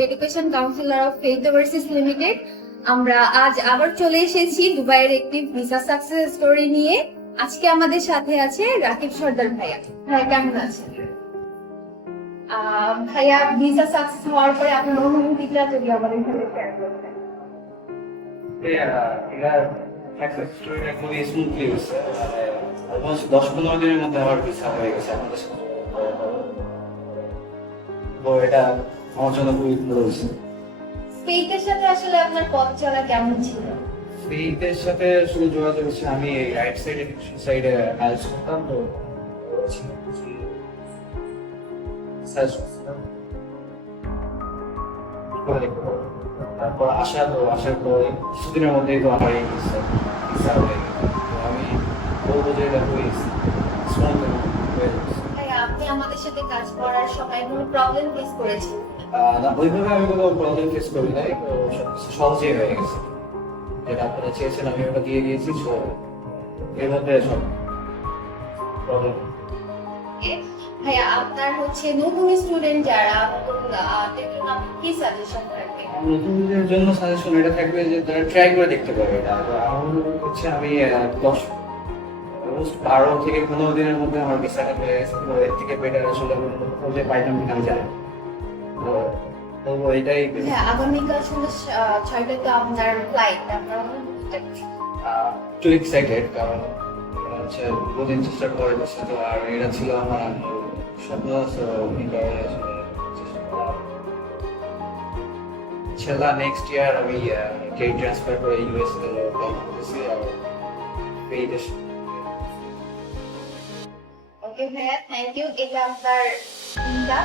Education councillor of faith overseas limited. আমরা আজ আবার চলে এসেছি দুবাইয়ের একটি ভিসা সাকসেস স্টোরি নিয়ে। আজকে আমাদের সাথে আছে রাকিব সর্দার ভাইয়া। ভাইয়া কেমন আছেন? ভাইয়া, ভিসা সাকসেস হওয়ার পরে আপনার অনুভূতিটা যদি আমাদের সাথে শেয়ার করতেন। এটা স্টোরিটা খুবই স্মুথলি হচ্ছে, অলমোস্ট 10-15 দিনের মধ্যে আমার ভিসা হয়ে গেছে আমাদের সাথে। তো এটা আমার জন্য খুবই ভালো হয়েছে। ফেইথের সাথে আসলে আপনার পথ চলা কেমন ছিল? ফেইথের সাথে শুধু যোগাযোগ হচ্ছে, আমি রাইট সাইডে সাইডে আইএলটিএস করতাম, তো সার্চ করছিলাম করে দেখতে পাবো। তারপর আসার পর কিছুদিনের মধ্যেই তো আমার এই ভিসা হয়ে গেছে। তো আমি বলবো যে এটা খুবই স্মুথ হয়ে গেছে। ভাইয়া, আপনি আমাদের সাথে কাজ করার সময় কোনো প্রবলেম ফেস করেছেন? না, ওইভাবে আমি কোনো প্রবলেম ফেস করি নাই, তো সবকিছু সহজেই হয়ে গেছে। যেটা আপনারা চেয়েছেন আমি ওটা দিয়ে দিয়েছি, তো এর মধ্যে সব প্রবলেম। ভাইয়া, আপনার হচ্ছে নতুন স্টুডেন্ট যারা তাদের জন্য আপনি কি সাজেশন রাখবেন? নতুনদের জন্য সাজেশন এটা থাকবে যে তারা ট্রাই করে দেখতে পারে। এটা তো আমার হচ্ছে আমি 12 থেকে 15 দিনের মধ্যে আমার ভিসাটা হয়ে গেছে। তো এর থেকে বেটার আসলে আমি খুঁজে পাইতাম কিনা আমি জানি না। তো এটাই হ্যাঁ, আগামীকাল সন্ধ্যা 6টায় তো আপনার ফ্লাইট। আপনার অনুভূতিটা কি? একটু এক্সাইটেড, কারণ হচ্ছে দুদিন চেষ্টা করে বসে, তো আর এটা ছিল আমার স্বপ্ন। ছেলা নেক্সট ইয়ার আমি ক্রেডিট ট্রান্সফার করে ইউএস করতেছি আর এই দেশ। ওকে ভাইয়া, থ্যাংক ইউ। এটা আপনার চিন্তা।